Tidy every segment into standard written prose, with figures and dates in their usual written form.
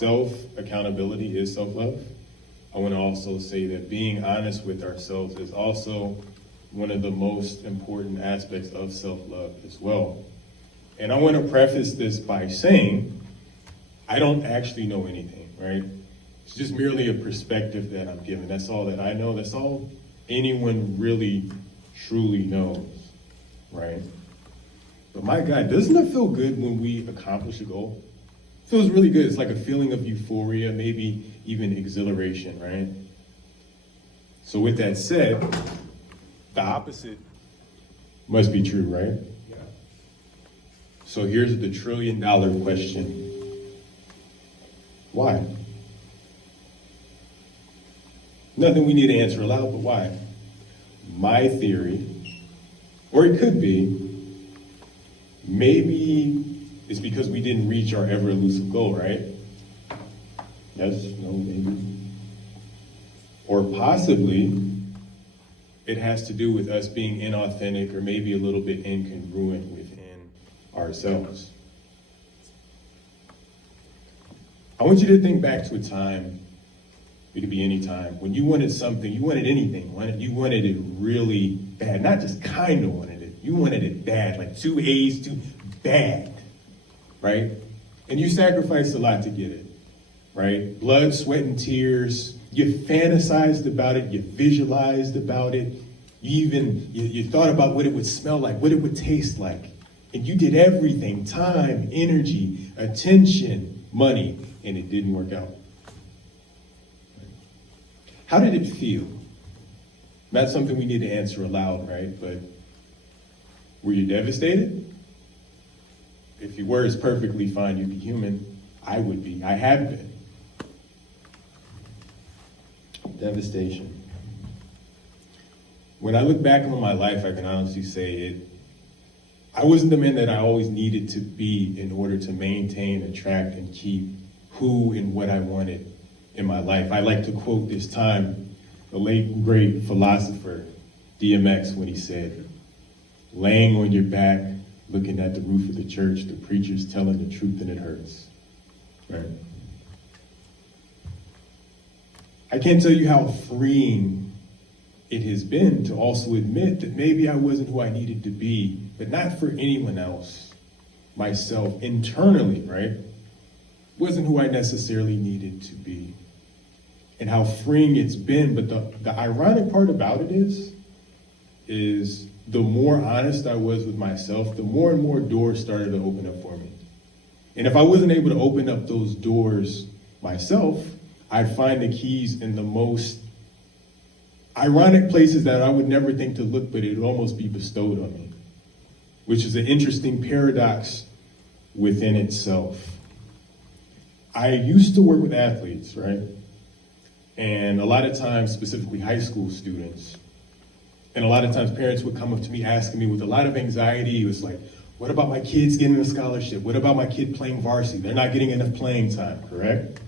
self-accountability is self-love. I want to also say that being honest with ourselves is also one of the most important aspects of self-love as well. And I want to preface this by saying, I don't actually know anything, right? It's just merely a perspective that I'm given. That's all that I know. That's all anyone really, truly knows, right? But my God, doesn't it feel good when we accomplish a goal? It feels really good. It's like a feeling of euphoria, maybe even exhilaration, right? So with that said, the opposite must be true, right? Yeah. So here's the $1 trillion question. Why? Nothing we need to answer aloud, but why? My theory, or it could be, maybe it's because we didn't reach our ever elusive goal, right? Yes, no, maybe. Or possibly, it has to do with us being inauthentic or maybe a little bit incongruent within ourselves. I want you to think back to a time, it could be any time, when you wanted something, you wanted anything, you wanted it really bad, not just kind of wanted it, you wanted it bad, like 2 A's, too bad, right? And you sacrificed a lot to get it, right? Blood, sweat, and tears. You fantasized about it, you visualized about it, you thought about what it would smell like, what it would taste like. And you did everything, time, energy, attention, money, and it didn't work out. How did it feel? That's something we need to answer aloud, right? But were you devastated? If you were, it's perfectly fine, you'd be human. I would be, I have been. Devastation. When I look back on my life, I can honestly say it. I wasn't the man that I always needed to be in order to maintain, attract, and keep who and what I wanted in my life. I like to quote this time, the late great philosopher, DMX, when he said, laying on your back, looking at the roof of the church, the preacher's telling the truth and it hurts, right? I can't tell you how freeing it has been to also admit that maybe I wasn't who I needed to be, but not for anyone else, myself, internally, right? Wasn't who I necessarily needed to be. And how freeing it's been, but the ironic part about it is the more honest I was with myself, the more and more doors started to open up for me. And if I wasn't able to open up those doors myself, I'd find the keys in the most ironic places that I would never think to look, but it would almost be bestowed on me, which is an interesting paradox within itself. I used to work with athletes, right? And a lot of times, specifically high school students, and a lot of times parents would come up to me asking me with a lot of anxiety. It was like, what about my kids getting a scholarship? What about my kid playing varsity? They're not getting enough playing time, correct?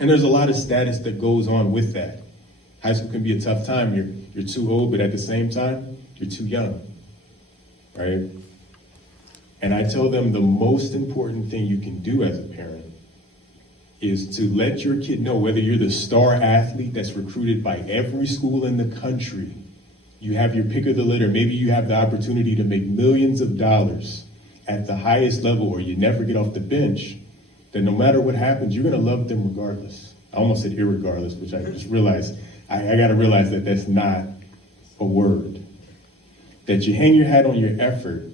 And there's a lot of status that goes on with that. High school can be a tough time. You're too old, but at the same time, you're too young, right? And I tell them the most important thing you can do as a parent is to let your kid know, whether you're the star athlete that's recruited by every school in the country, you have your pick of the litter, maybe you have the opportunity to make millions of dollars at the highest level, or you never get off the bench, that no matter what happens, you're gonna love them regardless. I almost said irregardless, which I just realized, I gotta realize that that's not a word. That you hang your hat on your effort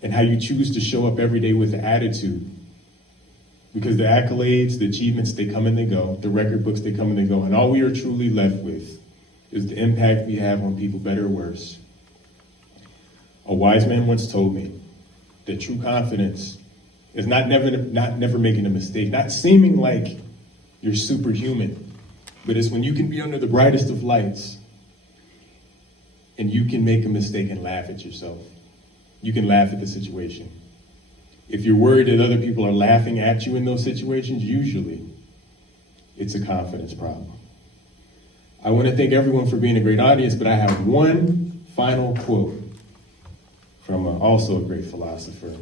and how you choose to show up every day with the attitude. Because the accolades, the achievements, they come and they go. The record books, they come and they go. And all we are truly left with is the impact we have on people, better or worse. A wise man once told me that true confidence is not never making a mistake, not seeming like you're superhuman, but it's when you can be under the brightest of lights and you can make a mistake and laugh at yourself. You can laugh at the situation. If you're worried that other people are laughing at you in those situations, usually it's a confidence problem. I want to thank everyone for being a great audience, but I have one final quote from also a great philosopher.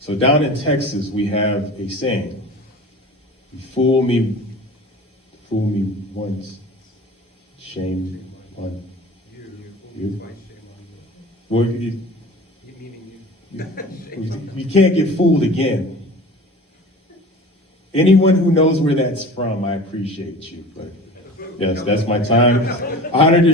So down in Texas, we have a saying, You fool me once, shame on you. Well, you can't get fooled again. Anyone who knows where that's from, I appreciate you. But yes, that's my time. Honored to